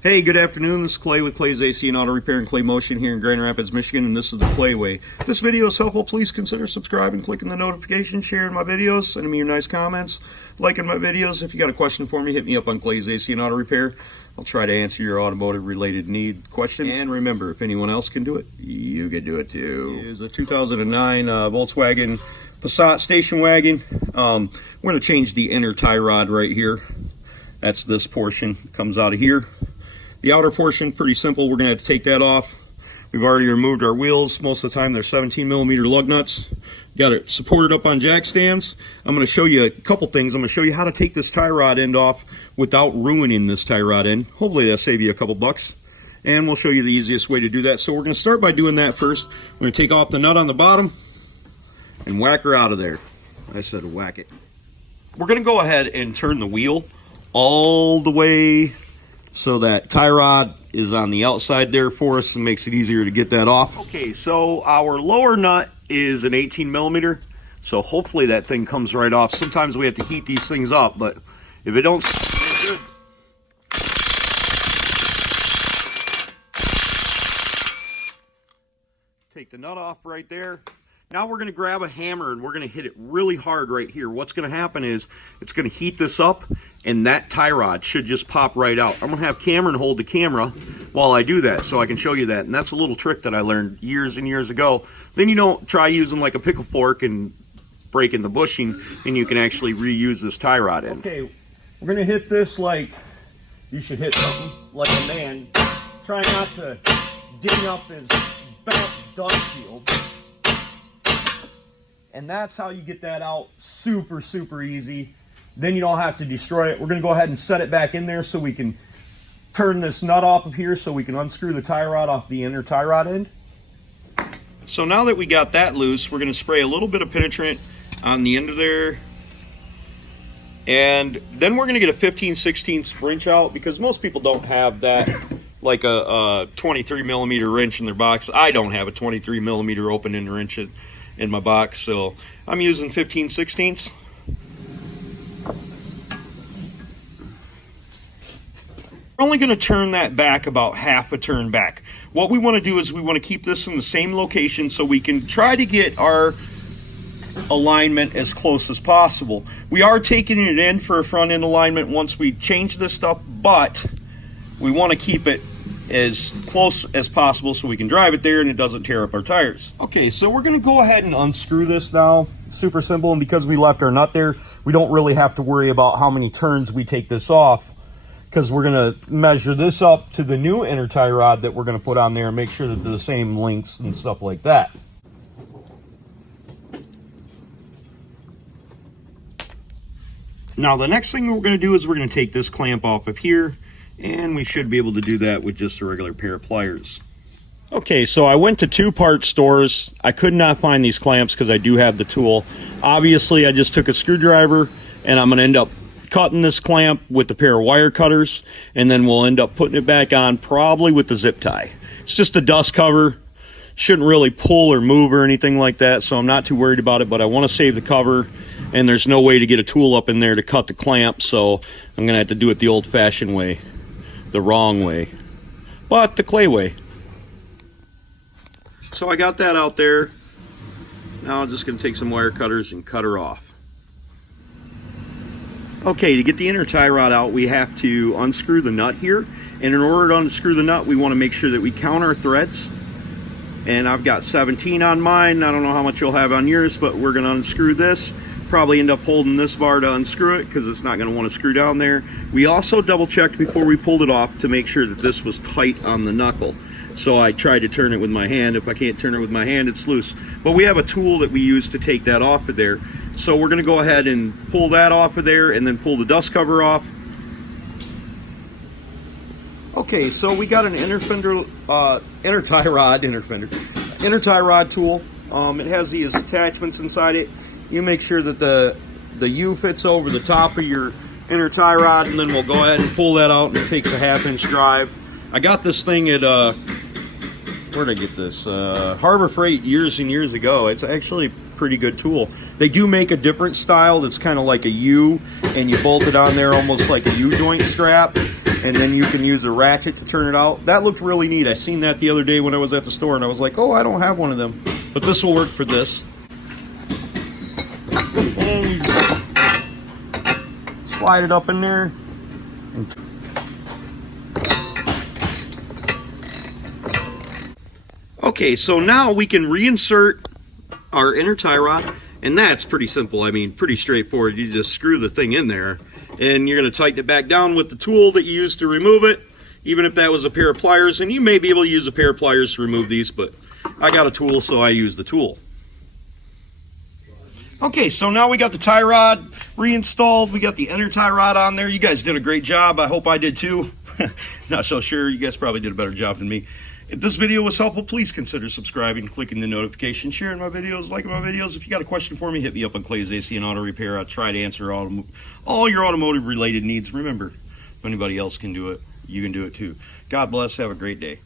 Hey, good afternoon. This is Clay with Clay's AC and Auto Repair and Clay Motion here in Grand Rapids, Michigan, and this is the Clay Way. If this video is helpful, please consider subscribing, clicking the notification, sharing my videos, sending me your nice comments, liking my videos. If you got a question for me, hit me up on Clay's AC and Auto Repair. I'll try to answer your automotive-related need questions. And remember, if anyone else can do it, you can do it too. It is a 2009 Volkswagen Passat station wagon. We're going to change the inner tie rod right here. That's this portion. Comes out of here. The outer portion, pretty simple. We're going to have to take that off. We've already removed our wheels. Most of the time they're 17mm lug nuts. Got it supported up on jack stands. I'm going to show you a couple things. I'm going to show you how to take this tie rod end off without ruining this tie rod end. Hopefully that'll save you a couple bucks. And we'll show you the easiest way to do that. So we're going to start by doing that first. We're going to take off the nut on the bottom and whack her out of there. I said whack it. We're going to go ahead and turn the wheel all the way so that tie rod is on the outside there for us and makes it easier to get that off. Okay, so our lower nut is an 18mm, so hopefully that thing comes right off. Sometimes we have to heat these things up, but if it don't good. Take the nut off right there. Now we're going to grab a hammer and we're going to hit it really hard right here. What's going to happen is it's going to heat this up and that tie rod should just pop right out. I'm going to have Cameron hold the camera while I do that so I can show you that. And that's a little trick that I learned years and years ago. Then you don't try using like a pickle fork and breaking the bushing, and you can actually reuse this tie rod end. Okay, we're going to hit this like you should hit something like a man. Try not to ding up his back dust shield. And that's how you get that out super easy. Then you don't have to destroy it. We're going to go ahead and set it back in there so we can turn this nut off of here so we can unscrew the tie rod off the inner tie rod end. So now that we got that loose, we're going to spray a little bit of penetrant on the end of there. And then we're going to get a 15/16 wrench out because most people don't have that, like a 23mm wrench in their box. I don't have a 23mm open-end wrench in my box, so I'm using 15/16. We're only going to turn that back about half a turn back. What we want to do is we want to keep this in the same location so we can try to get our alignment as close as possible. We are taking it in for a front end alignment once we change this stuff, but we want to keep it as close as possible so we can drive it there and it doesn't tear up our tires. Okay, so we're going to go ahead and unscrew this now. Super simple, and because we left our nut there, we don't really have to worry about how many turns we take this off, because we're going to measure this up to the new inner tie rod that we're going to put on there and make sure that they're the same lengths and stuff like that. Now the next thing we're going to do is we're going to take this clamp off of here, and we should be able to do that with just a regular pair of pliers. Okay, so I went to two part stores. I could not find these clamps because I do have the tool. Obviously, I just took a screwdriver, and I'm going to end up cutting this clamp with a pair of wire cutters, and then we'll end up putting it back on probably with the zip tie. It's just a dust cover. Shouldn't really pull or move or anything like that, so I'm not too worried about it, but I want to save the cover, and there's no way to get a tool up in there to cut the clamp, so I'm going to have to do it the old-fashioned way. The wrong way, but the Clay way. So I got that out there. Now I'm just going to take some wire cutters and cut her off. Okay, to get the inner tie rod out, we have to unscrew the nut here, and in order to unscrew the nut, we want to make sure that we count our threads. And I've got 17 on mine. I don't know how much you'll have on yours, but we're going to unscrew this. Probably end up holding this bar to unscrew it because it's not going to want to screw down there. We also double checked before we pulled it off to make sure that this was tight on the knuckle. So I tried to turn it with my hand. If I can't turn it with my hand, it's loose. But we have a tool that we use to take that off of there. So we're going to go ahead and pull that off of there and then pull the dust cover off. Okay, so we got an inner tie rod tool. It has these attachments inside it. You make sure that the U fits over the top of your inner tie rod, and then we'll go ahead and pull that out, and it takes a 1/2 inch drive. I got this thing at where'd I get this? Harbor Freight years and years ago. It's actually a pretty good tool. They do make a different style that's kind of like a U, and you bolt it on there almost like a U-joint strap. and then you can use a ratchet to turn it out. That looked really neat. I seen that the other day when I was at the store, and I was like, oh, I don't have one of them, but this will work for this. And you slide it up in there. Okay, so now we can reinsert our inner tie rod, and that's pretty simple. I mean, pretty straightforward. You just screw the thing in there, and you're going to tighten it back down with the tool that you used to remove it, even if that was a pair of pliers. And you may be able to use a pair of pliers to remove these, but I got a tool, so I use the tool. Okay, so now we got the tie rod reinstalled. We got the inner tie rod on there. You guys did a great job. I hope I did too. Not so sure. You guys probably did a better job than me. If this video was helpful, please consider subscribing, clicking the notification, sharing my videos, liking my videos. If you got a question for me, hit me up on Clay's AC and Auto Repair. I'll try to answer all your automotive related needs. Remember, if anybody else can do it, you can do it too. God bless. Have a great day.